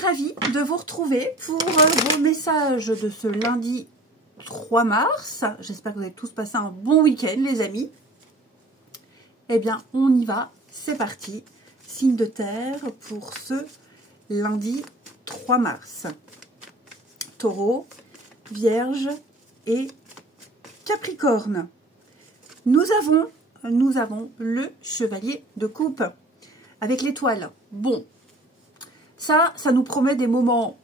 ravie de vous retrouver pour vos messages de ce lundi 3 mars. J'espère que vous avez tous passé un bon week-end, les amis. Eh bien, on y va. C'est parti. Signe de terre pour ce lundi 3 mars. Taureau, Vierge et Capricorne. Nous avons le chevalier de coupe avec l'étoile. Bon, ça nous promet des moments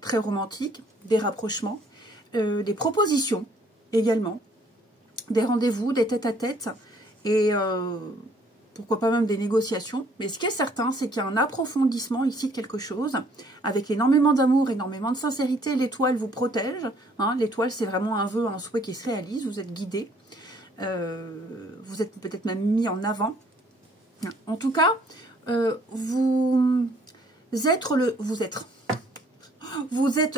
très romantiques, des rapprochements, des propositions également, des rendez-vous, des tête-à-tête et pourquoi pas même des négociations. Mais ce qui est certain, c'est qu'il y a un approfondissement ici de quelque chose, avec énormément d'amour, énormément de sincérité. L'étoile vous protège. Hein. L'étoile, c'est vraiment un vœu, un souhait qui se réalise. Vous êtes guidé. Vous êtes peut-être même mis en avant. En tout cas, vous êtes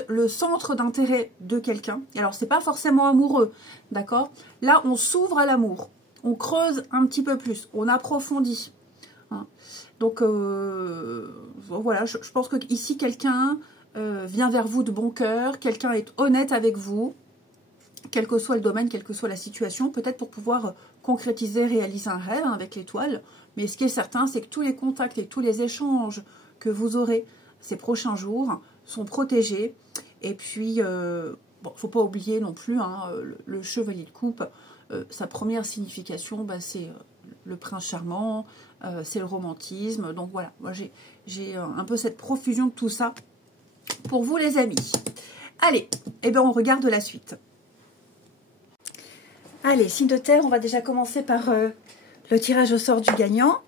le centre d'intérêt de quelqu'un. Alors, c'est pas forcément amoureux, d'accord? Là, on s'ouvre à l'amour. On creuse un petit peu plus. On approfondit. Hein. Donc, voilà, je pense que ici, quelqu'un vient vers vous de bon cœur. Quelqu'un est honnête avec vous. Quel que soit le domaine, quelle que soit la situation, peut-être pour pouvoir concrétiser, réaliser un rêve avec l'étoile. Mais ce qui est certain, c'est que tous les contacts et tous les échanges que vous aurez ces prochains jours sont protégés. Et puis, bon, faut pas oublier non plus, hein, le chevalier de coupe, sa première signification, c'est le prince charmant, c'est le romantisme. Donc voilà, moi j'ai un peu cette profusion de tout ça pour vous les amis. Allez, eh bien on regarde la suite. Allez, signe de terre, on va déjà commencer par le tirage au sort du gagnant.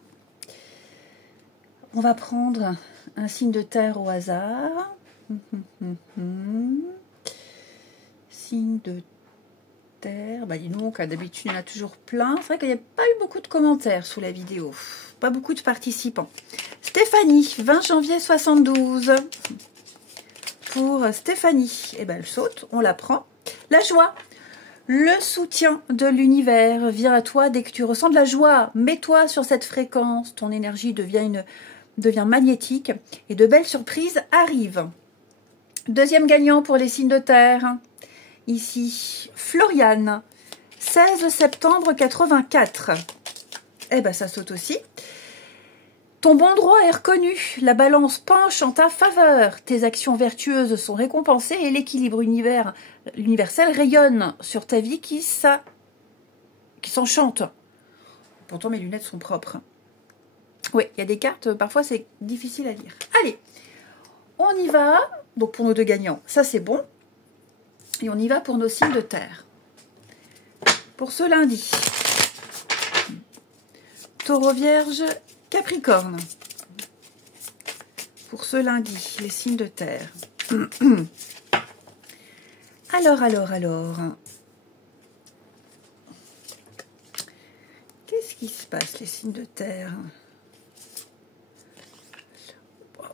On va prendre un signe de terre au hasard. Signe de terre. Bah dis donc, d'habitude, il y en a toujours plein. C'est vrai qu'il n'y a pas eu beaucoup de commentaires sous la vidéo. Pas beaucoup de participants. Stéphanie, 20 janvier 72. Pour Stéphanie, eh ben, elle saute, on la prend. La joie. Le soutien de l'univers vient à toi dès que tu ressens de la joie. Mets-toi sur cette fréquence. Ton énergie devient magnétique et de belles surprises arrivent. Deuxième gagnant pour les signes de terre. Ici, Floriane, 16 septembre 84. Eh ben, ça saute aussi. Ton bon droit est reconnu. La balance penche en ta faveur. Tes actions vertueuses sont récompensées et l'équilibre universel rayonne sur ta vie qui s'enchante. Pourtant, mes lunettes sont propres. Oui, il y a des cartes, parfois c'est difficile à lire. Allez, on y va. Donc pour nos deux gagnants, ça c'est bon. Et on y va pour nos signes de terre. Pour ce lundi, Taureau, Vierge, Capricorne. Pour ce lundi, les signes de terre. Alors. Qu'est-ce qui se passe, les signes de terre?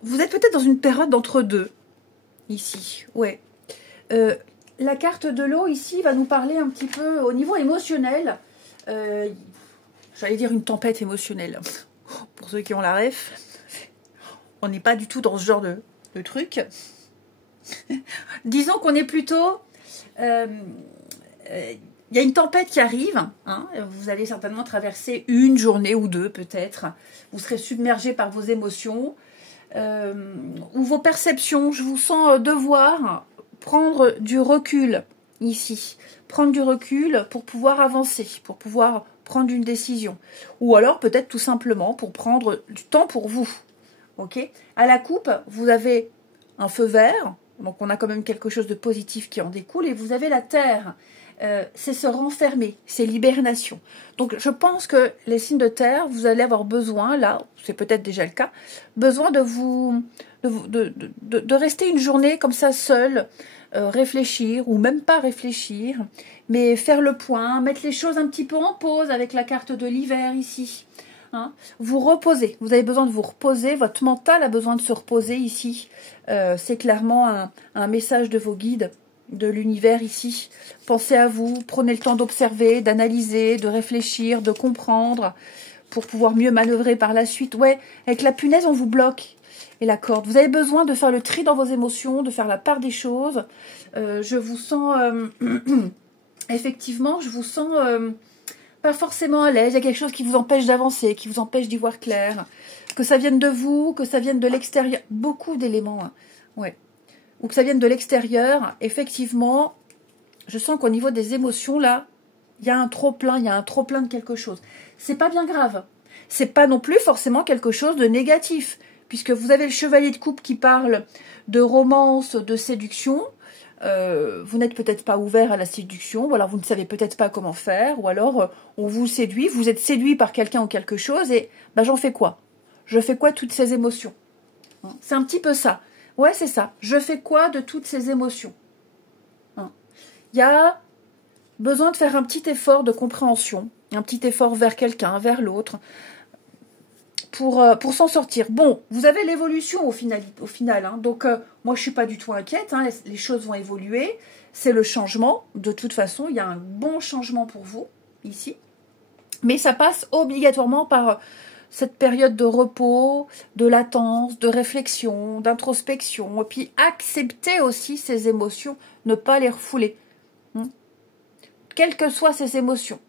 Vous êtes peut-être dans une période d'entre-deux, ici. Ouais. La carte de l'eau, ici, va nous parler un petit peu au niveau émotionnel. J'allais dire une tempête émotionnelle. Pour ceux qui ont la ref, on n'est pas du tout dans ce genre de truc. Disons qu'on est plutôt... il y a une tempête qui arrive. Hein, vous allez certainement traverser une journée ou deux peut-être. Vous serez submergé par vos émotions ou vos perceptions. Je vous sens devoir prendre du recul ici. Prendre du recul pour pouvoir avancer, pour pouvoir prendre une décision. Ou alors peut-être tout simplement pour prendre du temps pour vous. Ok. À la coupe, vous avez un feu vert. Donc on a quand même quelque chose de positif qui en découle. Et vous avez la terre. C'est se renfermer. C'est l'hibernation. Donc je pense que les signes de terre, vous allez avoir besoin, là, c'est peut-être déjà le cas, besoin de rester une journée comme ça seul, réfléchir ou même pas réfléchir, mais faire le point, mettre les choses un petit peu en pause avec la carte de l'hiver ici. Hein, vous reposez, vous avez besoin de vous reposer, votre mental a besoin de se reposer ici. C'est clairement un message de vos guides, de l'univers ici. Pensez à vous, prenez le temps d'observer, d'analyser, de réfléchir, de comprendre pour pouvoir mieux manœuvrer par la suite. Ouais, avec la punaise, on vous bloque. et la corde. Vous avez besoin de faire le tri dans vos émotions, de faire la part des choses. Je vous sens, effectivement, je vous sens pas forcément à l'aise. Il y a quelque chose qui vous empêche d'avancer, qui vous empêche d'y voir clair. Que ça vienne de vous, que ça vienne de l'extérieur. Beaucoup d'éléments, hein. Ouais. Ou que ça vienne de l'extérieur. Effectivement, je sens qu'au niveau des émotions, là, il y a un trop-plein, il y a un trop-plein de quelque chose. C'est pas bien grave. C'est pas non plus forcément quelque chose de négatif. Puisque vous avez le chevalier de coupe qui parle de romance, de séduction. Vous n'êtes peut-être pas ouvert à la séduction, ou alors vous ne savez peut-être pas comment faire, ou alors on vous séduit, vous êtes séduit par quelqu'un ou quelque chose, et ben, j'en fais quoi? Je fais quoi de toutes ces émotions? C'est un petit peu ça. Ouais, c'est ça. Je fais quoi de toutes ces émotions? Il y a besoin de faire un petit effort de compréhension, un petit effort vers quelqu'un, vers l'autre, pour s'en sortir. Bon, vous avez l'évolution au final hein. Donc, moi, je suis pas du tout inquiète. Hein, les choses vont évoluer. C'est le changement. De toute façon, il y a un bon changement pour vous, ici. Mais ça passe obligatoirement par cette période de repos, de latence, de réflexion, d'introspection. Et puis, accepter aussi ces émotions, ne pas les refouler. Quelles que soient ces émotions.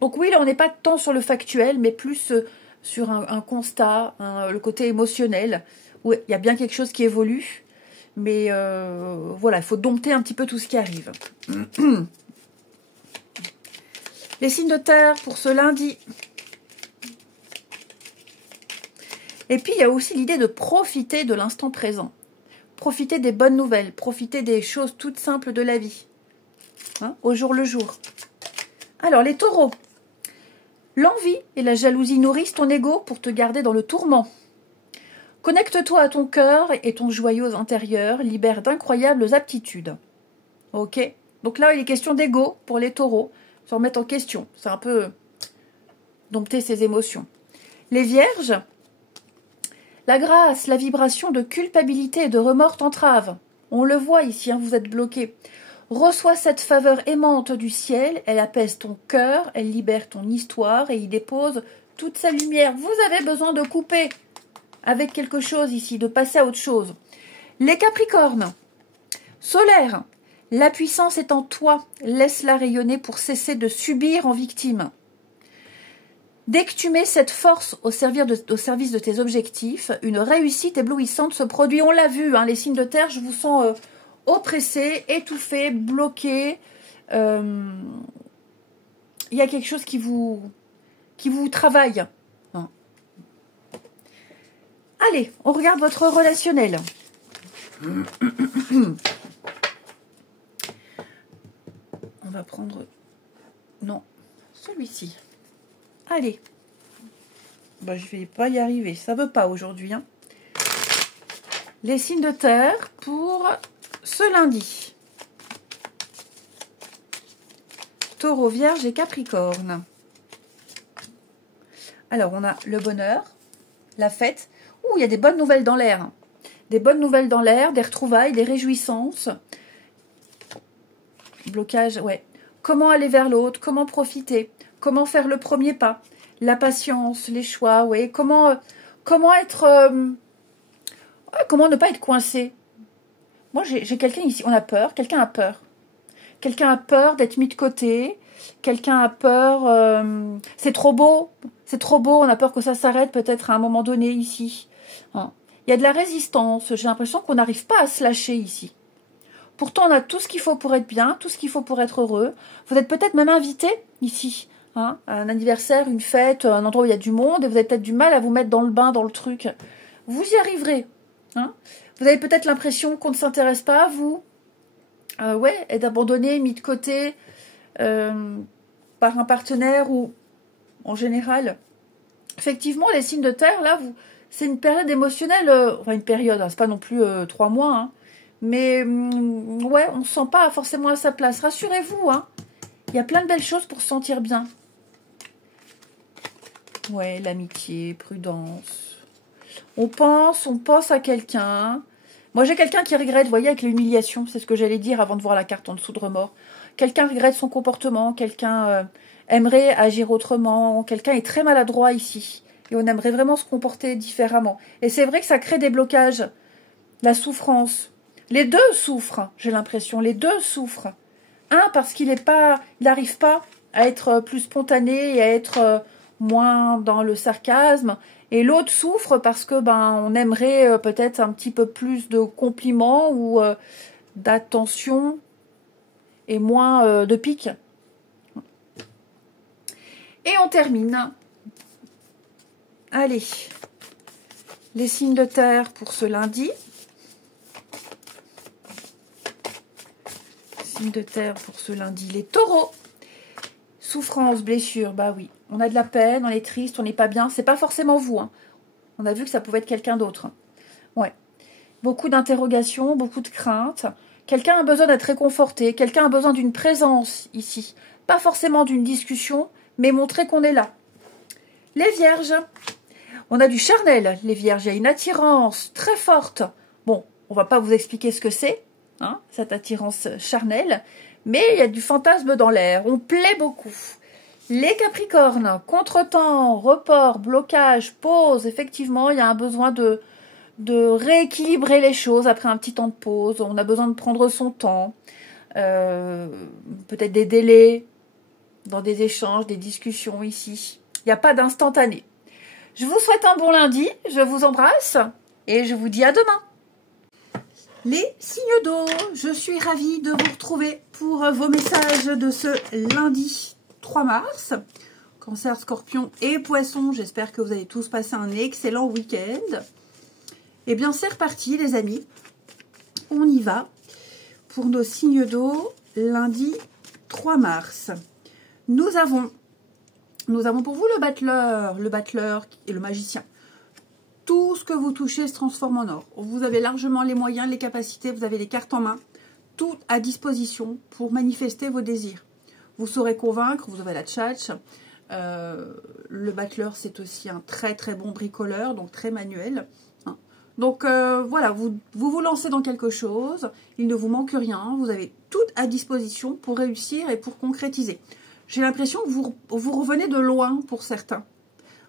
Donc oui, là, on n'est pas tant sur le factuel, mais plus sur un constat, le côté émotionnel, où il y a bien quelque chose qui évolue, mais voilà, il faut dompter un petit peu tout ce qui arrive. Les signes de terre pour ce lundi. Et puis, il y a aussi l'idée de profiter de l'instant présent. Profiter des bonnes nouvelles, profiter des choses toutes simples de la vie, hein, au jour le jour. Alors, les taureaux. L'envie et la jalousie nourrissent ton ego pour te garder dans le tourment. Connecte-toi à ton cœur et ton joyau intérieur libère d'incroyables aptitudes. Ok? Donc là, il est question d'ego pour les taureaux. Se remettre en question. C'est un peu dompter ses émotions. Les vierges. La grâce, la vibration de culpabilité et de remords t'entrave. On le voit ici, hein, vous êtes bloqué. Reçois cette faveur aimante du ciel, elle apaise ton cœur, elle libère ton histoire et y dépose toute sa lumière. Vous avez besoin de couper avec quelque chose ici, de passer à autre chose. Les Capricornes, solaire, la puissance est en toi, laisse-la rayonner pour cesser de subir en victime. Dès que tu mets cette force au service de tes objectifs, une réussite éblouissante se produit. On l'a vu, hein, les signes de terre, je vous sens oppressé, étouffé, bloqué. Il y a quelque chose qui vous travaille. Hein. Allez, on regarde votre relationnel. On va prendre... Non, celui-ci. Allez. Bah, je vais pas y arriver. Ça veut pas aujourd'hui. Hein. Les signes de terre pour ce lundi. Taureau, Vierge et Capricorne. Alors, on a le bonheur, la fête. Ouh, il y a des bonnes nouvelles dans l'air. Des bonnes nouvelles dans l'air, des retrouvailles, des réjouissances. Blocage, ouais. Comment aller vers l'autre, comment profiter, comment faire le premier pas, la patience, les choix, ouais. Comment être... comment ne pas être coincé. Moi, j'ai quelqu'un ici, on a peur, quelqu'un a peur. Quelqu'un a peur d'être mis de côté, quelqu'un a peur... c'est trop beau, on a peur que ça s'arrête peut-être à un moment donné ici. Hein. Il y a de la résistance, j'ai l'impression qu'on n'arrive pas à se lâcher ici. Pourtant, on a tout ce qu'il faut pour être bien, tout ce qu'il faut pour être heureux. Vous êtes peut-être même invité ici, hein, à un anniversaire, une fête, un endroit où il y a du monde, et vous avez peut-être du mal à vous mettre dans le bain, dans le truc. Vous y arriverez. Hein. Vous avez peut-être l'impression qu'on ne s'intéresse pas à vous. Ouais, être abandonné, mis de côté par un partenaire ou en général. Effectivement, les signes de terre, là, c'est une période émotionnelle, enfin une période, hein, c'est pas non plus 3 mois, hein, mais ouais, on ne se sent pas forcément à sa place. Rassurez-vous, hein, il y a plein de belles choses pour se sentir bien. Ouais, l'amitié, prudence. On pense à quelqu'un. Moi, j'ai quelqu'un qui regrette, vous voyez, avec l'humiliation, c'est ce que j'allais dire avant de voir la carte en dessous de remords. Quelqu'un regrette son comportement, quelqu'un aimerait agir autrement, quelqu'un est très maladroit ici. Et on aimerait vraiment se comporter différemment. Et c'est vrai que ça crée des blocages. La souffrance. Les deux souffrent, j'ai l'impression. Les deux souffrent. Un, parce qu'il n'arrive pas à être plus spontané et à être moins dans le sarcasme. Et l'autre souffre parce que on aimerait peut-être un petit peu plus de compliments ou d'attention et moins de pique. Et on termine. Allez, les signes de terre pour ce lundi. Signes de terre pour ce lundi. Les taureaux. Souffrance, blessure, bah oui. On a de la peine, on est triste, on n'est pas bien. C'est pas forcément vous. Hein. On a vu que ça pouvait être quelqu'un d'autre. Ouais. Beaucoup d'interrogations, beaucoup de craintes. Quelqu'un a besoin d'être réconforté. Quelqu'un a besoin d'une présence ici. Pas forcément d'une discussion, mais montrer qu'on est là. Les vierges. On a du charnel, les vierges. Il y a une attirance très forte. Bon, on va pas vous expliquer ce que c'est, hein, cette attirance charnelle. Mais il y a du fantasme dans l'air. On plaît beaucoup. Les capricornes, contretemps, report, blocage, pause. Effectivement, il y a un besoin de rééquilibrer les choses après un petit temps de pause. On a besoin de prendre son temps. Peut-être des délais dans des échanges, des discussions ici. Il n'y a pas d'instantané. Je vous souhaite un bon lundi. Je vous embrasse et je vous dis à demain. Les signes d'eau, je suis ravie de vous retrouver pour vos messages de ce lundi 3 mars. Cancer, Scorpion et Poisson, j'espère que vous avez tous passé un excellent week-end. Eh bien, c'est reparti les amis. On y va pour nos signes d'eau lundi 3 mars. Nous avons pour vous le battleur et le magicien. Tout ce que vous touchez se transforme en or. Vous avez largement les moyens, les capacités, vous avez les cartes en main, tout à disposition pour manifester vos désirs. Vous saurez convaincre, vous avez la tchatch. Le battleur, c'est aussi un très très bon bricoleur, donc très manuel. Hein. Donc voilà, vous lancez dans quelque chose, il ne vous manque rien, vous avez tout à disposition pour réussir et pour concrétiser. J'ai l'impression que vous revenez de loin pour certains.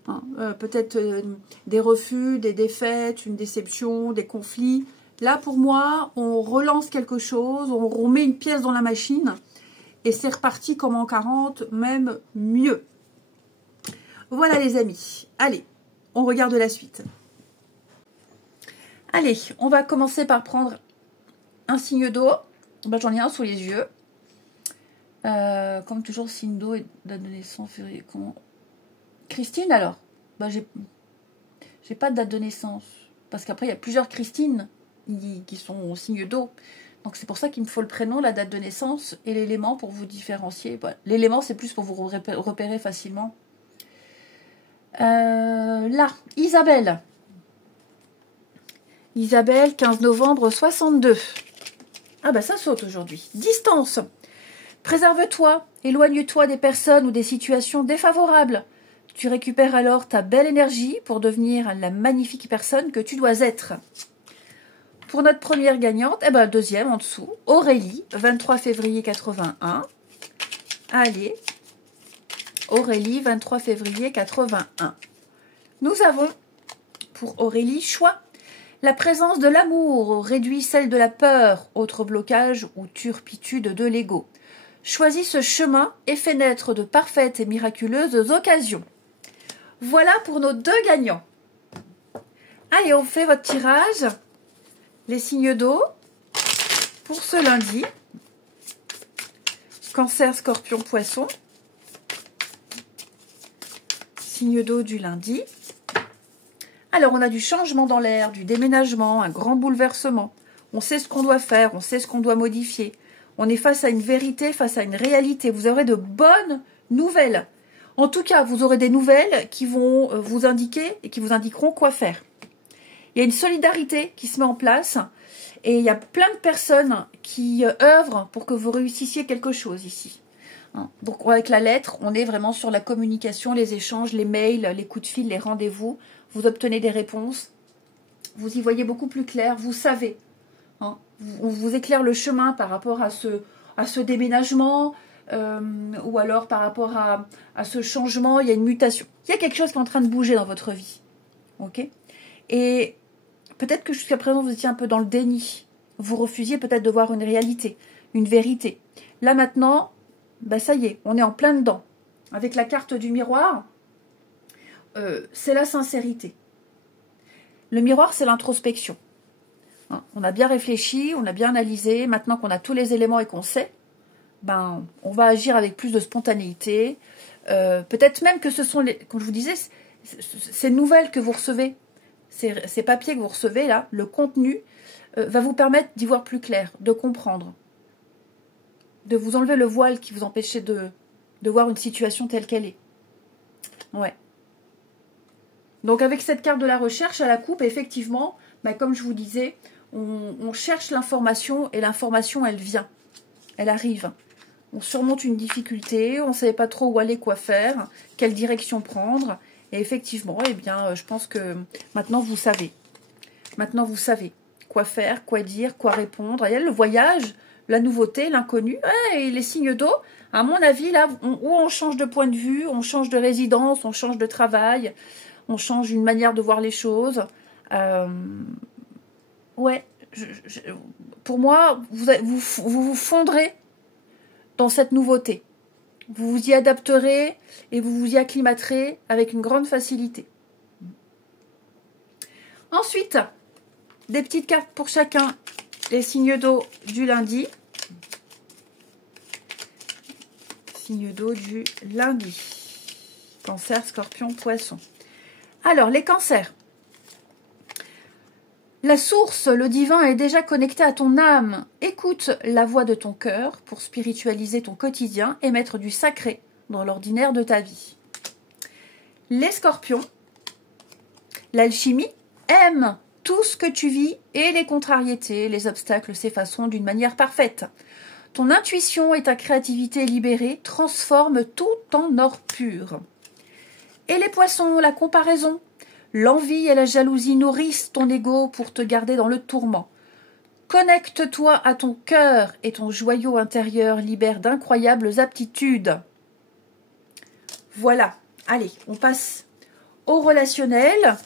Hein, peut-être des refus, des défaites, une déception, des conflits. Là, pour moi, on relance quelque chose, on remet une pièce dans la machine et c'est reparti comme en 40, même mieux. Voilà les amis. Allez, on regarde la suite. Allez, on va commencer par prendre un signe d'eau. Ben, j'en ai un sous les yeux. Comme toujours, signe d'eau et date de naissance, février. Comment... Christine, alors bah, j'ai pas de date de naissance. Parce qu'après, il y a plusieurs Christine qui sont au signe d'eau. Donc, c'est pour ça qu'il me faut le prénom, la date de naissance et l'élément pour vous différencier. Bah, l'élément, c'est plus pour vous repérer facilement. Là, Isabelle. Isabelle, 15 novembre 62. Ah bah, ça saute aujourd'hui. Distance. Préserve-toi, éloigne-toi des personnes ou des situations défavorables. Tu récupères alors ta belle énergie pour devenir la magnifique personne que tu dois être. Pour notre première gagnante, eh ben deuxième en dessous, Aurélie, 23 février 81. Allez, Aurélie, 23 février 81. Nous avons pour Aurélie choix. La présence de l'amour réduit celle de la peur, autre blocage ou turpitude de l'ego. Choisis ce chemin et fais naître de parfaites et miraculeuses occasions. Voilà pour nos deux gagnants. Allez, on fait votre tirage. Les signes d'eau pour ce lundi. Cancer, Scorpion, Poisson. Signe d'eau du lundi. Alors, on a du changement dans l'air, du déménagement, un grand bouleversement. On sait ce qu'on doit faire, on sait ce qu'on doit modifier. On est face à une vérité, face à une réalité. Vous aurez de bonnes nouvelles. En tout cas, vous aurez des nouvelles qui vont vous indiquer et qui vous indiqueront quoi faire. Il y a une solidarité qui se met en place et il y a plein de personnes qui œuvrent pour que vous réussissiez quelque chose ici. Donc avec la lettre, on est vraiment sur la communication, les échanges, les mails, les coups de fil, les rendez-vous. Vous obtenez des réponses. Vous y voyez beaucoup plus clair, vous savez. On vous éclaire le chemin par rapport à ce déménagement. ou alors par rapport à ce changement, il y a une mutation. Il y a quelque chose qui est en train de bouger dans votre vie. Ok? Et peut-être que jusqu'à présent, vous étiez un peu dans le déni. Vous refusiez peut-être de voir une réalité, une vérité. Là maintenant, ben ça y est, on est en plein dedans. Avec la carte du miroir, c'est la sincérité. Le miroir, c'est l'introspection. Hein, on a bien réfléchi, on a bien analysé. Maintenant qu'on a tous les éléments et qu'on sait, ben, on va agir avec plus de spontanéité. Peut-être même que ce sont, comme je vous disais, ces nouvelles que vous recevez, ces papiers que vous recevez là, le contenu va vous permettre d'y voir plus clair, de comprendre, de vous enlever le voile qui vous empêchait de voir une situation telle qu'elle est. Ouais. Donc avec cette carte de la recherche à la coupe, effectivement, bah, comme je vous disais, on cherche l'information et l'information, elle vient. Elle arrive. On surmonte une difficulté, on ne savait pas trop où aller, quoi faire, quelle direction prendre. Et effectivement, eh bien, je pense que maintenant vous savez. Maintenant vous savez quoi faire, quoi dire, quoi répondre. Il y a le voyage, la nouveauté, l'inconnu, et les signes d'eau. À mon avis, là, où on change de point de vue, on change de résidence, on change de travail, on change une manière de voir les choses. Ouais, pour moi, vous vous fondrez dans cette nouveauté. Vous vous y adapterez et vous vous y acclimaterez avec une grande facilité. Ensuite, des petites cartes pour chacun, les signes d'eau du lundi. Signes d'eau du lundi. Cancer, Scorpion, Poisson. Alors, les cancers. La source, le divin, est déjà connecté à ton âme. Écoute la voix de ton cœur pour spiritualiser ton quotidien et mettre du sacré dans l'ordinaire de ta vie. Les scorpions, l'alchimie aime tout ce que tu vis et les contrariétés, les obstacles s'effaceront d'une manière parfaite. Ton intuition et ta créativité libérée transforment tout en or pur. Et les poissons, la comparaison. L'envie et la jalousie nourrissent ton ego pour te garder dans le tourment. Connecte-toi à ton cœur et ton joyau intérieur libère d'incroyables aptitudes. Voilà. Allez, on passe au relationnel.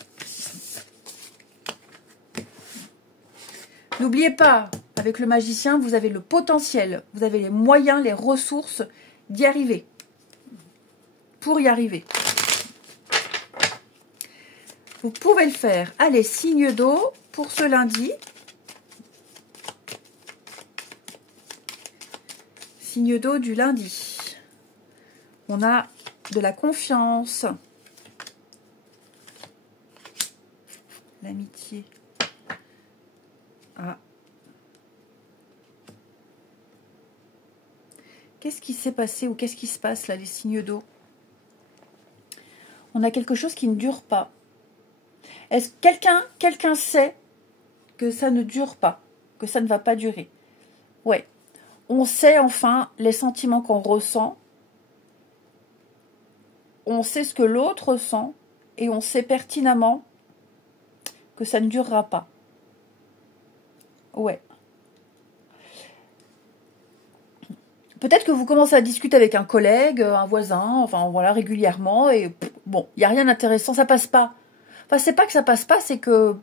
N'oubliez pas, avec le magicien, vous avez le potentiel, vous avez les moyens, les ressources d'y arriver. Pour y arriver. Vous pouvez le faire. Allez, signe d'eau pour ce lundi. Signe d'eau du lundi. On a de la confiance. L'amitié. Ah. Qu'est-ce qui s'est passé ou qu'est-ce qui se passe là, les signes d'eau? On a quelque chose qui ne dure pas. Est-ce que quelqu'un sait que ça ne dure pas, que ça ne va pas durer? Ouais. On sait enfin les sentiments qu'on ressent. On sait ce que l'autre ressent et on sait pertinemment que ça ne durera pas. Ouais. Peut-être que vous commencez à discuter avec un collègue, un voisin, enfin voilà, régulièrement, et bon, il n'y a rien d'intéressant, ça passe pas. Enfin, c'est pas que ça passe pas, c'est que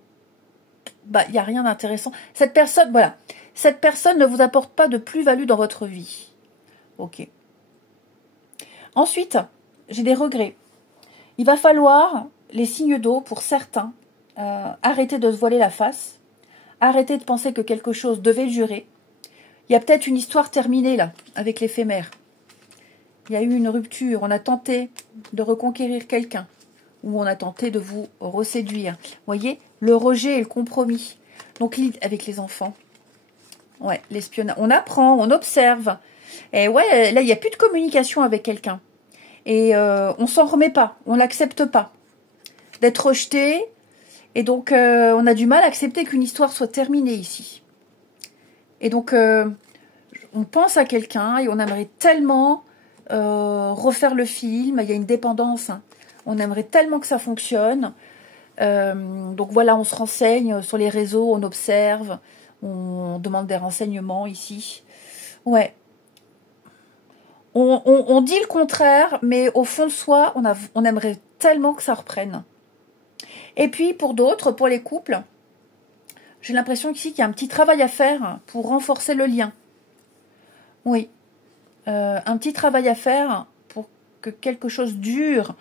bah, il n'y a rien d'intéressant. Cette personne, voilà, cette personne ne vous apporte pas de plus-value dans votre vie. Ok. Ensuite, j'ai des regrets. Il va falloir, les signes d'eau, pour certains, arrêter de se voiler la face, arrêter de penser que quelque chose devait durer. Il y a peut-être une histoire terminée, là, avec l'éphémère. Il y a eu une rupture, on a tenté de reconquérir quelqu'un, ou on a tenté de vous reséduire. Vous voyez, le rejet et le compromis. Donc, avec les enfants, ouais, l'espionnage. On apprend, on observe. Et ouais, là, il n'y a plus de communication avec quelqu'un. Et on s'en remet pas, on l'accepte pas. D'être rejeté, et donc on a du mal à accepter qu'une histoire soit terminée ici. Et donc, on pense à quelqu'un et on aimerait tellement refaire le film. Il y a une dépendance. Hein. On aimerait tellement que ça fonctionne. Donc voilà, on se renseigne sur les réseaux, on observe, on demande des renseignements ici. Ouais. On dit le contraire, mais au fond de soi, on aimerait tellement que ça reprenne. Et puis, pour d'autres, pour les couples, j'ai l'impression ici qu'il y a un petit travail à faire pour renforcer le lien. Oui, un petit travail à faire pour que quelque chose dure.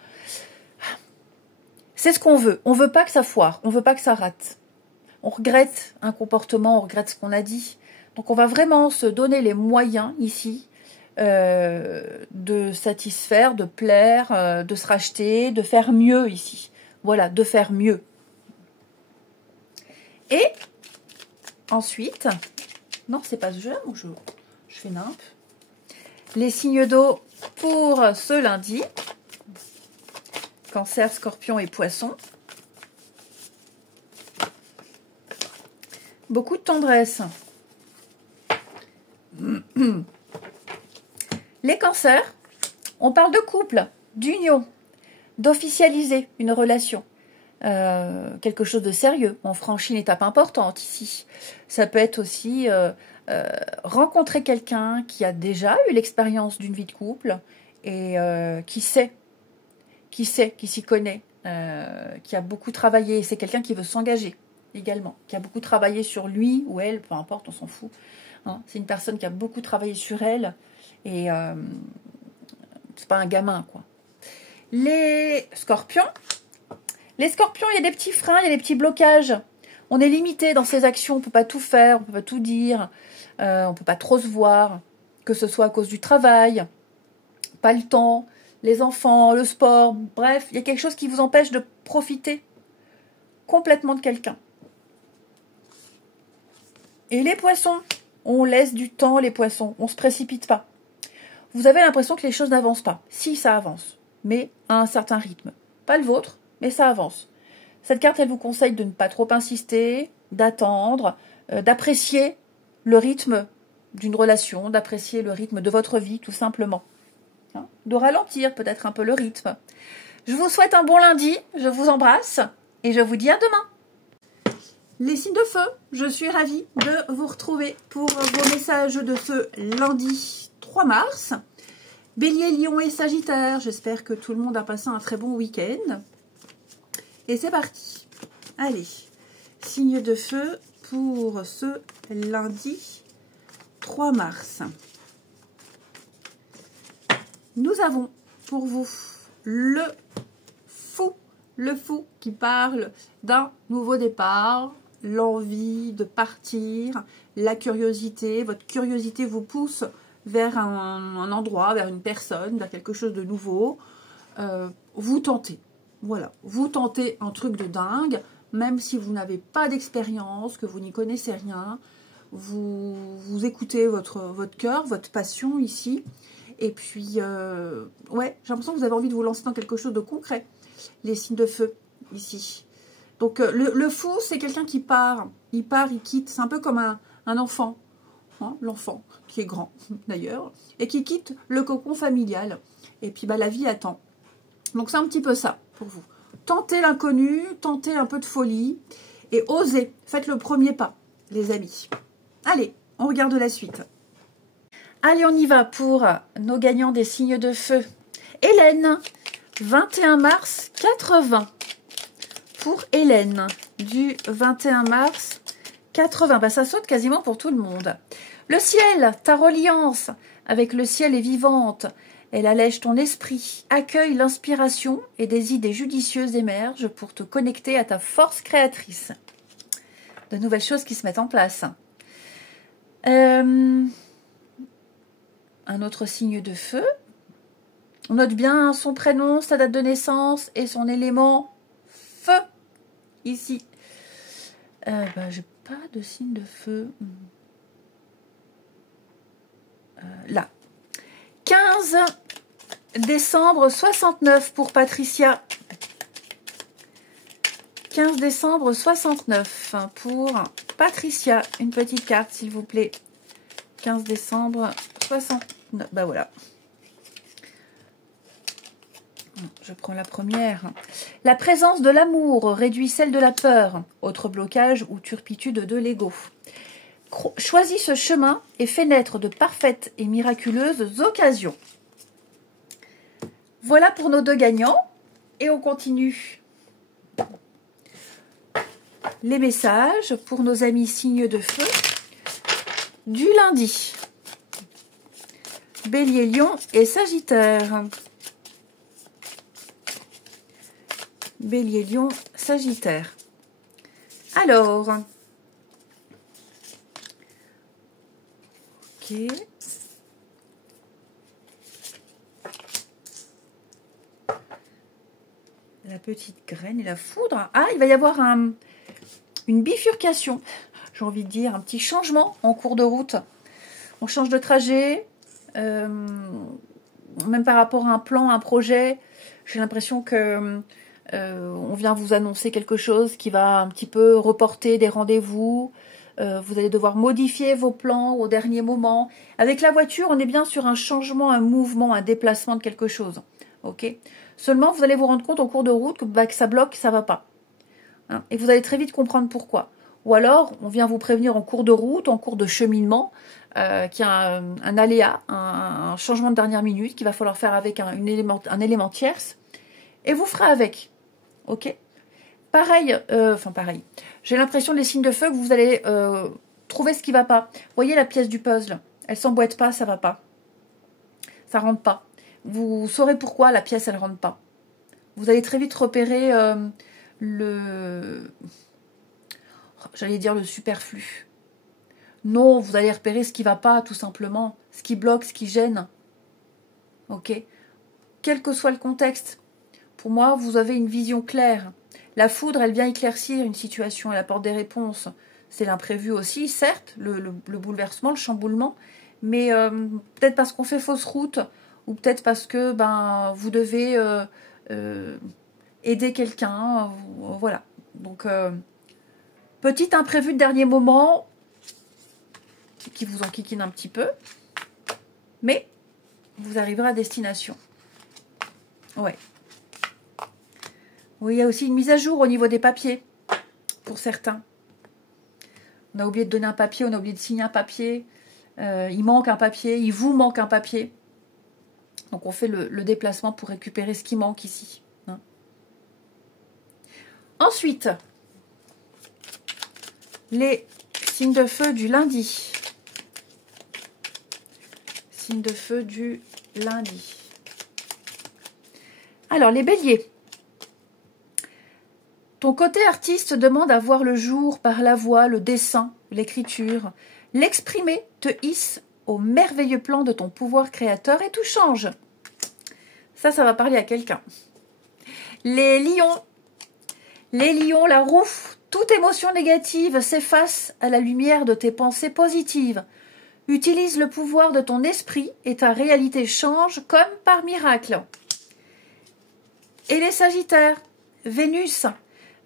C'est ce qu'on veut. On veut pas que ça foire, on veut pas que ça rate. On regrette un comportement, on regrette ce qu'on a dit. Donc, on va vraiment se donner les moyens ici de satisfaire, de plaire, de se racheter, de faire mieux ici. Voilà, de faire mieux. Et ensuite, non, c'est pas ce jeu, je fais nimp. Les signes d'eau pour ce lundi. Cancer, Scorpion et Poisson. Beaucoup de tendresse. Les cancers, on parle de couple, d'union, d'officialiser une relation. Quelque chose de sérieux. On franchit une étape importante ici. Ça peut être aussi rencontrer quelqu'un qui a déjà eu l'expérience d'une vie de couple et qui s'y connaît, qui a beaucoup travaillé. C'est quelqu'un qui veut s'engager également, qui a beaucoup travaillé sur lui ou elle, peu importe, on s'en fout. Hein. C'est une personne qui a beaucoup travaillé sur elle et c'est pas un gamin, quoi. Les scorpions, il y a des petits freins, il y a des petits blocages. On est limité dans ses actions, on ne peut pas tout faire, on ne peut pas tout dire, on ne peut pas trop se voir, que ce soit à cause du travail, pas le temps, les enfants, le sport, bref, il y a quelque chose qui vous empêche de profiter complètement de quelqu'un. Et les poissons, on laisse du temps les poissons, on ne se précipite pas. Vous avez l'impression que les choses n'avancent pas. Si, ça avance, mais à un certain rythme. Pas le vôtre, mais ça avance. Cette carte, elle vous conseille de ne pas trop insister, d'attendre, d'apprécier le rythme d'une relation, d'apprécier le rythme de votre vie, tout simplement. Hein, de ralentir peut-être un peu le rythme. Je vous souhaite un bon lundi, je vous embrasse et je vous dis à demain. Les signes de feu, je suis ravie de vous retrouver pour vos messages de ce lundi 3 mars. Bélier, Lion et Sagittaire, j'espère que tout le monde a passé un très bon week-end. Et c'est parti. Allez, signe de feu pour ce lundi 3 mars. Nous avons pour vous le fou qui parle d'un nouveau départ, l'envie de partir, la curiosité. Votre curiosité vous pousse vers un endroit, vers une personne, vers quelque chose de nouveau. Vous tentez. Voilà, vous tentez un truc de dingue, même si vous n'avez pas d'expérience, que vous n'y connaissez rien. Vous écoutez votre cœur, votre passion ici. Et puis, ouais, j'ai l'impression que vous avez envie de vous lancer dans quelque chose de concret. Les signes de feu, ici. Donc, le fou, c'est quelqu'un qui part. Il part, il quitte. C'est un peu comme un enfant. Hein, l'enfant, qui est grand, d'ailleurs. Et qui quitte le cocon familial. Et puis, bah, la vie attend. Donc, c'est un petit peu ça, pour vous. Tentez l'inconnu, tentez un peu de folie. Et osez. Faites le premier pas, les amis. Allez, on regarde la suite. Allez, on y va pour nos gagnants des signes de feu. Hélène, 21 mars 80. Pour Hélène, du 21 mars 80. Bah, ça saute quasiment pour tout le monde. Le ciel, ta reliance avec le ciel est vivante. Elle allège ton esprit, accueille l'inspiration et des idées judicieuses émergent pour te connecter à ta force créatrice. De nouvelles choses qui se mettent en place. Un autre signe de feu. On note bien son prénom, sa date de naissance et son élément feu. Ici. Bah, j'ai pas de signe de feu. Là. 15 décembre 69 pour Patricia. 15 décembre 69 pour Patricia. Une petite carte, s'il vous plaît. 15 décembre 69. Bah voilà. Je prends la première. La présence de l'amour réduit celle de la peur. Autre blocage ou turpitude de l'ego. Choisis ce chemin et fais naître de parfaites et miraculeuses occasions. Voilà pour nos deux gagnants. Et on continue les messages pour nos amis signes de feu du lundi. Bélier, Lion et Sagittaire. Bélier, Lion, Sagittaire. Alors, ok. La petite graine et la foudre. Ah, il va y avoir une bifurcation, j'ai envie de dire, un petit changement en cours de route. On change de trajet, même par rapport à un plan, un projet. J'ai l'impression que on vient vous annoncer quelque chose qui va un petit peu reporter des rendez-vous. Vous allez devoir modifier vos plans au dernier moment. Avec la voiture, on est bien sur un changement, un mouvement, un déplacement de quelque chose. Ok. Seulement, vous allez vous rendre compte en cours de route que ça bloque, ça va pas. Hein, et vous allez très vite comprendre pourquoi. Ou alors, on vient vous prévenir en cours de route, en cours de cheminement, qu'il y a un aléa, un changement de dernière minute, qu'il va falloir faire avec un élément tierce. Et vous ferez avec. Ok. Pareil, pareil. J'ai l'impression, les signes de feu, que vous allez trouver ce qui va pas. Vous voyez la pièce du puzzle, elle s'emboîte pas, ça va pas. Ça rentre pas. Vous saurez pourquoi la pièce, elle rentre pas. Vous allez très vite repérer j'allais dire le superflu. Non, vous allez repérer ce qui va pas, tout simplement. Ce qui bloque, ce qui gêne. Ok. Quel que soit le contexte. Pour moi, vous avez une vision claire. La foudre, elle vient éclaircir une situation, elle apporte des réponses. C'est l'imprévu aussi, certes, le bouleversement, le chamboulement, mais peut-être parce qu'on fait fausse route, ou peut-être parce que vous devez aider quelqu'un, voilà. Donc, petit imprévu de dernier moment, qui vous enquiquine un petit peu, mais vous arriverez à destination. Ouais. Oui, il y a aussi une mise à jour au niveau des papiers, pour certains. On a oublié de donner un papier, on a oublié de signer un papier. Il manque un papier, il vous manque un papier. Donc on fait le déplacement pour récupérer ce qui manque ici. Hein. Ensuite, les signes de feu du lundi. Signes de feu du lundi. Alors, les béliers. Ton côté artiste demande à voir le jour par la voix, le dessin, l'écriture. L'exprimer te hisse au merveilleux plan de ton pouvoir créateur et tout change. Ça va parler à quelqu'un. Les lions. Les lions, la roue, toute émotion négative s'efface à la lumière de tes pensées positives. Utilise le pouvoir de ton esprit et ta réalité change comme par miracle. Et les sagittaires, Vénus,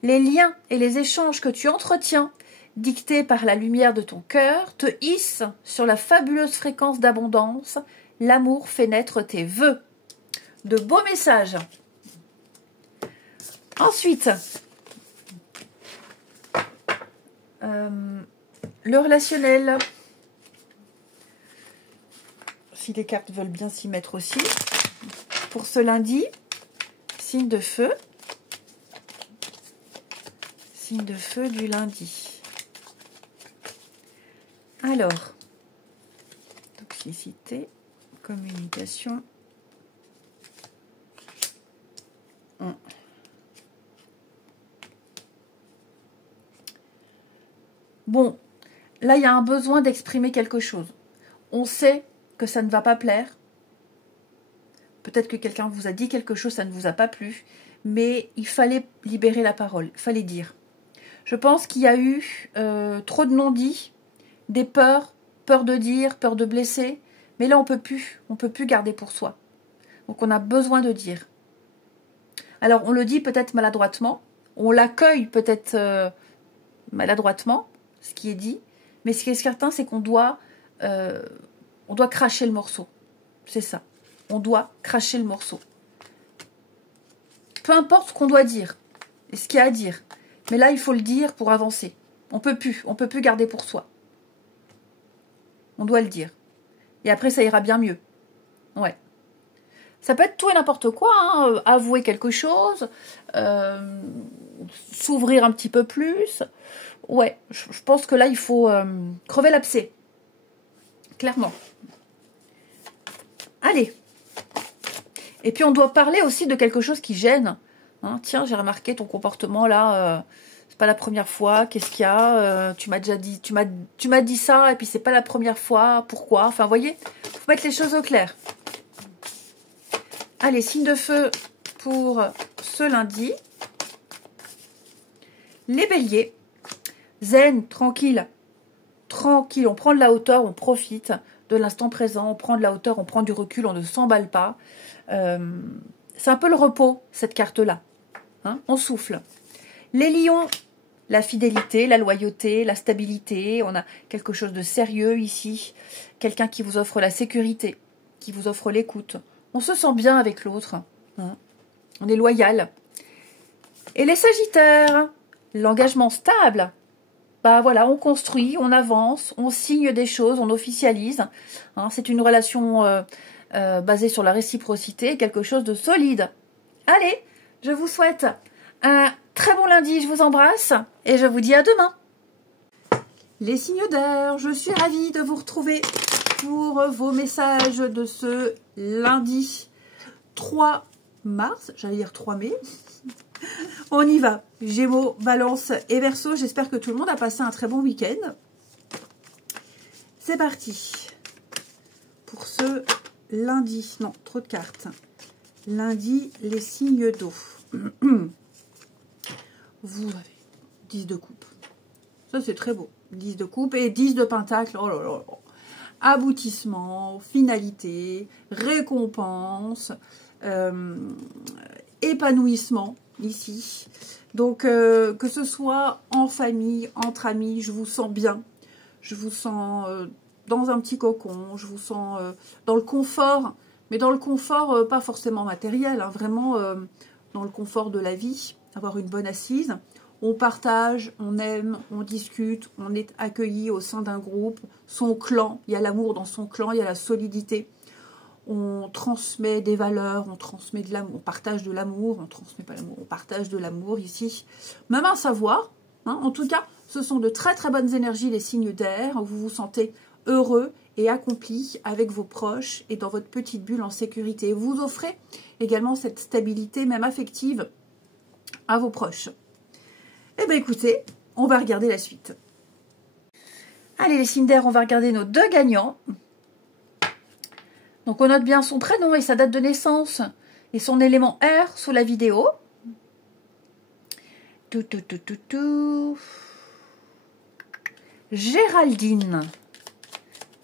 les liens et les échanges que tu entretiens, dictés par la lumière de ton cœur, te hissent sur la fabuleuse fréquence d'abondance. L'amour fait naître tes vœux. De beaux messages. Ensuite, le relationnel. Si les cartes veulent bien s'y mettre aussi. Pour ce lundi, signe de feu. Signe de feu du lundi. Alors, toxicité, communication. Bon, là, il y a un besoin d'exprimer quelque chose. On sait que ça ne va pas plaire. Peut-être que quelqu'un vous a dit quelque chose, ça ne vous a pas plu. Mais il fallait libérer la parole, il fallait dire. Je pense qu'il y a eu trop de non-dits, des peurs, peur de dire, peur de blesser. Mais là, on peut plus garder pour soi. Donc, on a besoin de dire. Alors, on le dit peut-être maladroitement. On l'accueille peut-être maladroitement, ce qui est dit. Mais ce qui est certain, c'est qu'on doit cracher le morceau. C'est ça. On doit cracher le morceau. Peu importe ce qu'on doit dire et ce qu'il y a à dire. Mais là, il faut le dire pour avancer. On peut plus garder pour soi. On doit le dire. Et après, ça ira bien mieux. Ouais. Ça peut être tout et n'importe quoi, hein, avouer quelque chose, s'ouvrir un petit peu plus. Ouais, je pense que là, il faut crever l'abcès. Clairement. Allez. Et puis, on doit parler aussi de quelque chose qui gêne. Hein, tiens, j'ai remarqué ton comportement là, c'est pas la première fois. Qu'est-ce qu'il y a? Tu m'as déjà dit, tu m'as dit ça, et puis c'est pas la première fois. Pourquoi? Enfin, vous voyez, faut mettre les choses au clair. Allez, signe de feu pour ce lundi. Les béliers. Zen, tranquille. Tranquille, on prend de la hauteur, on profite de l'instant présent, on prend de la hauteur, on prend du recul, on ne s'emballe pas. C'est un peu le repos, cette carte-là. Hein, on souffle. Les lions, la fidélité, la loyauté, la stabilité. On a quelque chose de sérieux ici. Quelqu'un qui vous offre la sécurité, qui vous offre l'écoute. On se sent bien avec l'autre. Hein, on est loyal. Et les sagittaires, l'engagement stable. Bah voilà, on construit, on avance, on signe des choses, on officialise. Hein, c'est une relation basée sur la réciprocité, quelque chose de solide. Allez, je vous souhaite un très bon lundi, je vous embrasse et je vous dis à demain. Les signes d'air, je suis ravie de vous retrouver pour vos messages de ce lundi 3 mars, j'allais dire 3 mai. On y va. Gémeaux, Balance et Verseau. J'espère que tout le monde a passé un très bon week-end. C'est parti. Pour ce lundi. Non, trop de cartes. Lundi, les signes d'eau. Vous avez 10 de coupe. Ça, c'est très beau. 10 de coupe et 10 de pentacle. Oh là là là. Aboutissement, finalité, récompense, épanouissement. Ici, donc que ce soit en famille, entre amis, je vous sens bien, je vous sens dans un petit cocon, je vous sens dans le confort, mais dans le confort pas forcément matériel, hein, vraiment dans le confort de la vie, avoir une bonne assise. On partage, on aime, on discute, on est accueilli au sein d'un groupe, son clan, il y a l'amour dans son clan, il y a la solidité. On transmet des valeurs, on transmet de l'amour, on partage de l'amour, on transmet pas l'amour, on partage de l'amour ici. Même un savoir, hein, en tout cas, ce sont de très très bonnes énergies, les signes d'air. Vous vous sentez heureux et accompli avec vos proches et dans votre petite bulle en sécurité. Vous offrez également cette stabilité, même affective, à vos proches. Eh bien écoutez, on va regarder la suite. Allez les signes d'air, on va regarder nos deux gagnants. Donc, on note bien son prénom et sa date de naissance et son élément R sous la vidéo. Géraldine,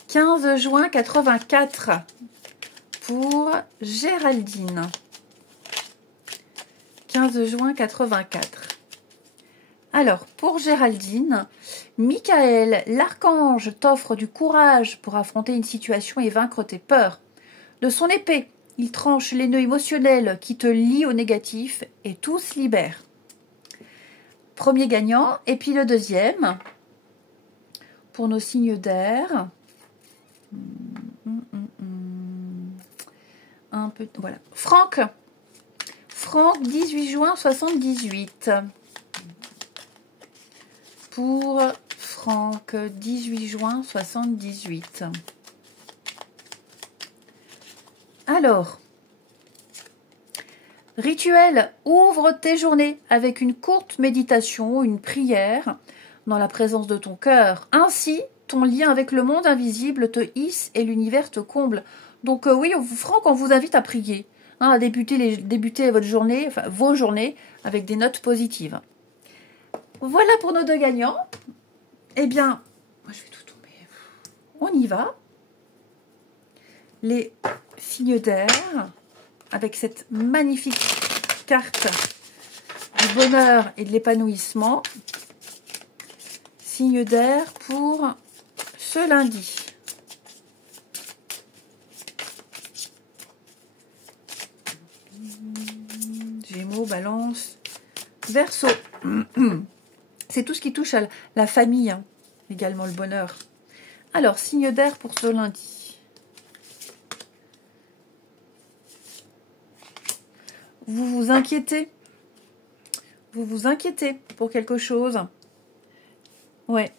15 juin 84 pour Géraldine. 15 juin 84. Alors, pour Géraldine, Michael, l'archange, t'offre du courage pour affronter une situation et vaincre tes peurs. De son épée, il tranche les nœuds émotionnels qui te lient au négatif et tout se libère. Premier gagnant, et puis le deuxième, pour nos signes d'air. Un peu, voilà. Franck, 18 juin 78. Pour Franck, 18 juin 78. Alors, rituel, ouvre tes journées avec une courte méditation, une prière dans la présence de ton cœur. Ainsi, ton lien avec le monde invisible te hisse et l'univers te comble. Donc oui, Franck, on vous invite à prier, hein, à débuter votre journée, enfin vos journées avec des notes positives. Voilà pour nos deux gagnants. Eh bien, moi je vais tout tomber. On y va. Les signes d'air avec cette magnifique carte du bonheur et de l'épanouissement. Signes d'air pour ce lundi. Gémeaux, Balance, Verseau. C'est tout ce qui touche à la famille, hein, également le bonheur. Alors, signe d'air pour ce lundi. vous vous inquiétez. Vous vous inquiétez pour quelque chose. Ouais.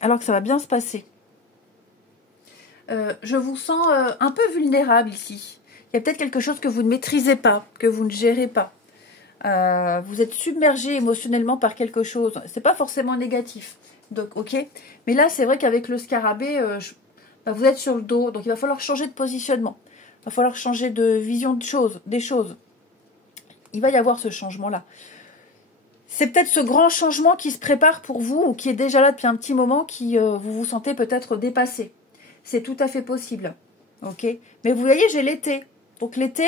Alors que ça va bien se passer. Je vous sens un peu vulnérable ici. Il y a peut-être quelque chose que vous ne maîtrisez pas, que vous ne gérez pas. Vous êtes submergé émotionnellement par quelque chose. C'est pas forcément négatif. Donc, ok. Mais là, c'est vrai qu'avec le scarabée, vous êtes sur le dos. Donc, il va falloir changer de positionnement. Il va falloir changer de vision des choses. Il va y avoir ce changement-là. C'est peut-être ce grand changement qui se prépare pour vous ou qui est déjà là depuis un petit moment, qui vous vous sentez peut-être dépassé. C'est tout à fait possible. Ok. Mais vous voyez, j'ai l'été. Donc, l'été,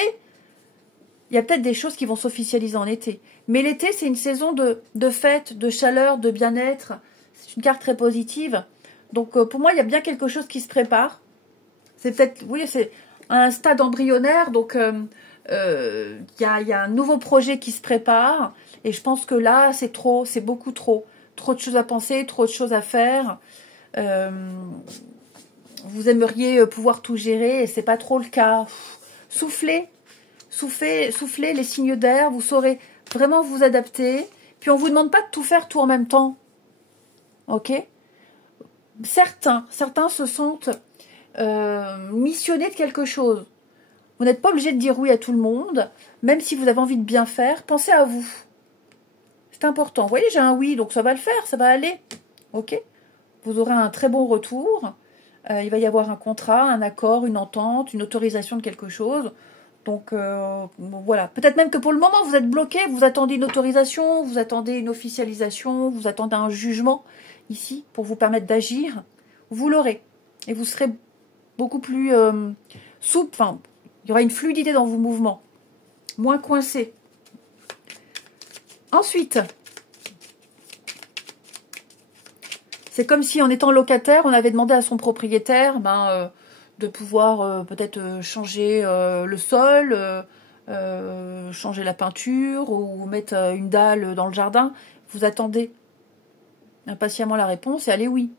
il y a peut-être des choses qui vont s'officialiser en été. Mais l'été, c'est une saison de fête, de chaleur, de bien-être. C'est une carte très positive. Donc, pour moi, il y a bien quelque chose qui se prépare. C'est peut-être, oui, c'est un stade embryonnaire. Donc, il y a un nouveau projet qui se prépare. Et je pense que là, c'est trop, c'est beaucoup trop. Trop de choses à penser, trop de choses à faire. Vous aimeriez pouvoir tout gérer et c'est pas trop le cas. Soufflez. Soufflez les signes d'air, vous saurez vraiment vous adapter. Puis on ne vous demande pas de tout faire tout en même temps. Ok? Certains se sentent missionnés de quelque chose. Vous n'êtes pas obligé de dire oui à tout le monde. Même si vous avez envie de bien faire, pensez à vous. C'est important. Vous voyez, j'ai un oui, donc ça va le faire, ça va aller. Ok? Vous aurez un très bon retour. Il va y avoir un contrat, un accord, une entente, une autorisation de quelque chose. Donc, voilà. Peut-être même que pour le moment, vous êtes bloqué, vous attendez une autorisation, vous attendez une officialisation, vous attendez un jugement ici pour vous permettre d'agir. Vous l'aurez. Et vous serez beaucoup plus souple. Enfin, il y aura une fluidité dans vos mouvements. Moins coincé. Ensuite, c'est comme si en étant locataire, on avait demandé à son propriétaire de pouvoir peut-être changer le sol, changer la peinture ou mettre une dalle dans le jardin. Vous attendez impatiemment la réponse et allez oui.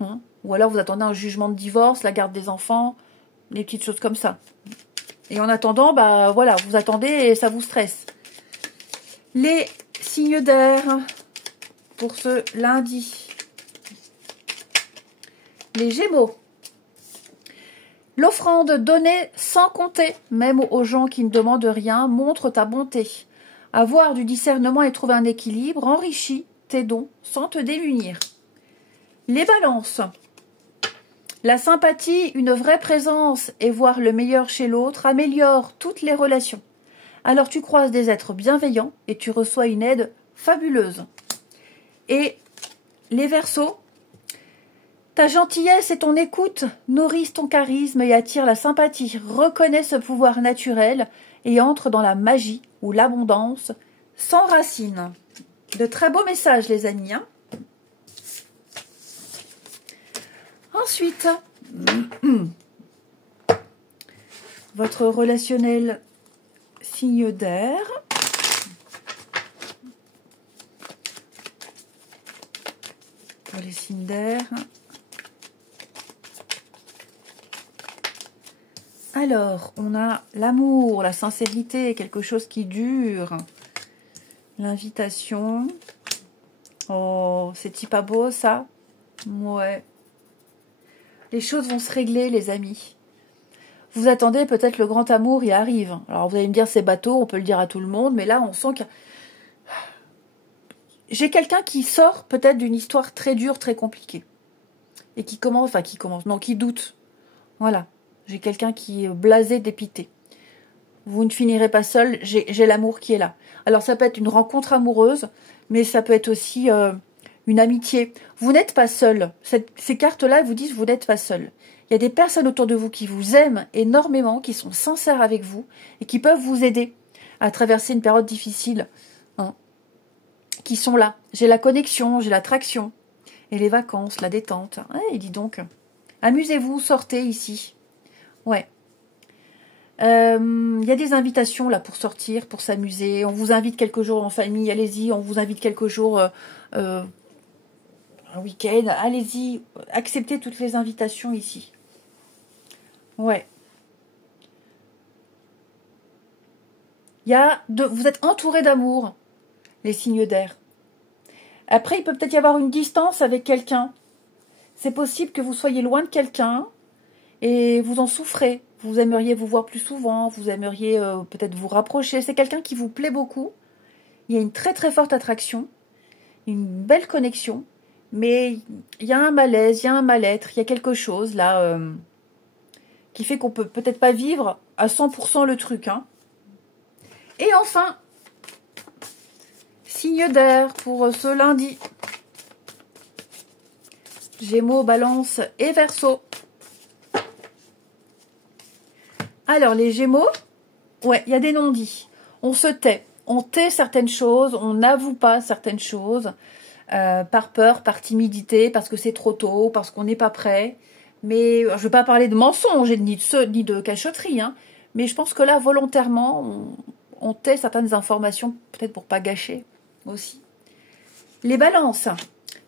Hein? Ou alors vous attendez un jugement de divorce, la garde des enfants, des petites choses comme ça. Et en attendant, voilà, vous attendez et ça vous stresse. Les signes d'air pour ce lundi. Les Gémeaux. L'offrande donnée sans compter, même aux gens qui ne demandent rien, montre ta bonté. Avoir du discernement et trouver un équilibre enrichit tes dons sans te démunir. Les Balances. La sympathie, une vraie présence et voir le meilleur chez l'autre améliore toutes les relations. Alors tu croises des êtres bienveillants et tu reçois une aide fabuleuse. Et les Verseaux. Ta gentillesse et ton écoute nourrissent ton charisme et attirent la sympathie. Reconnais ce pouvoir naturel et entre dans la magie où l'abondance s'enracine. De très beaux messages, les amis. Hein. Ensuite, votre relationnel signe d'air. Pour les signes d'air. Alors, on a l'amour, la sincérité, quelque chose qui dure. L'invitation. Oh, c'est pas beau ça? Ouais. Les choses vont se régler, les amis. Vous attendez peut-être le grand amour, il arrive. Alors vous allez me dire c'est bateau, on peut le dire à tout le monde, mais là on sent que j'ai quelqu'un qui sort peut-être d'une histoire très dure, très compliquée. Et qui doute. Voilà. J'ai quelqu'un qui est blasé, dépité. Vous ne finirez pas seul, j'ai l'amour qui est là. Alors ça peut être une rencontre amoureuse, mais ça peut être aussi une amitié. Vous n'êtes pas seul. Ces cartes-là vous disent vous n'êtes pas seul. Il y a des personnes autour de vous qui vous aiment énormément, qui sont sincères avec vous et qui peuvent vous aider à traverser une période difficile. Hein, qui sont là. J'ai la connexion, j'ai l'attraction. Et les vacances, la détente. Et dis donc, amusez-vous, sortez ici. Ouais. Il y a des invitations là pour sortir, pour s'amuser. On vous invite quelques jours en famille, allez-y. On vous invite quelques jours un week-end, allez-y. Acceptez toutes les invitations ici. Ouais. Vous êtes entouré d'amour, les signes d'air. Après, il peut peut-être y avoir une distance avec quelqu'un. C'est possible que vous soyez loin de quelqu'un et vous en souffrez. Vous aimeriez vous voir plus souvent, vous aimeriez peut-être vous rapprocher. C'est quelqu'un qui vous plaît beaucoup. Il y a une très très forte attraction, une belle connexion, mais il y a un malaise, il y a un mal-être, il y a quelque chose là qui fait qu'on peut peut-être pas vivre à 100% le truc. Hein. Et enfin, signe d'air pour ce lundi. Gémeaux, Balance et Verseau. Alors, les Gémeaux, ouais, il y a des non-dits. On se tait. On tait certaines choses, on n'avoue pas certaines choses, par peur, par timidité, parce que c'est trop tôt, parce qu'on n'est pas prêt. Mais je ne vais pas parler de mensonges ni de cachotterie, hein, mais je pense que là, volontairement, on tait certaines informations, peut-être pour pas gâcher aussi. Les Balances.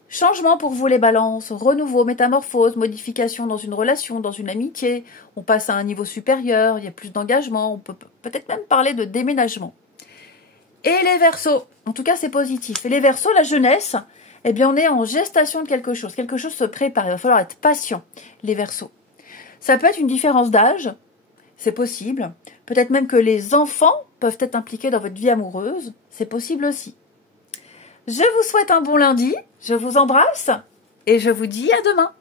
Changement pour vous les Balances, renouveau, métamorphose, modification dans une relation, dans une amitié. On passe à un niveau supérieur, il y a plus d'engagement, on peut peut-être même parler de déménagement. Et les Verseaux, en tout cas c'est positif. Et les Verseaux, la jeunesse, eh bien on est en gestation de quelque chose se prépare, il va falloir être patient, les Verseaux. Ça peut être une différence d'âge, c'est possible. Peut-être même que les enfants peuvent être impliqués dans votre vie amoureuse, c'est possible aussi. Je vous souhaite un bon lundi, je vous embrasse et je vous dis à demain.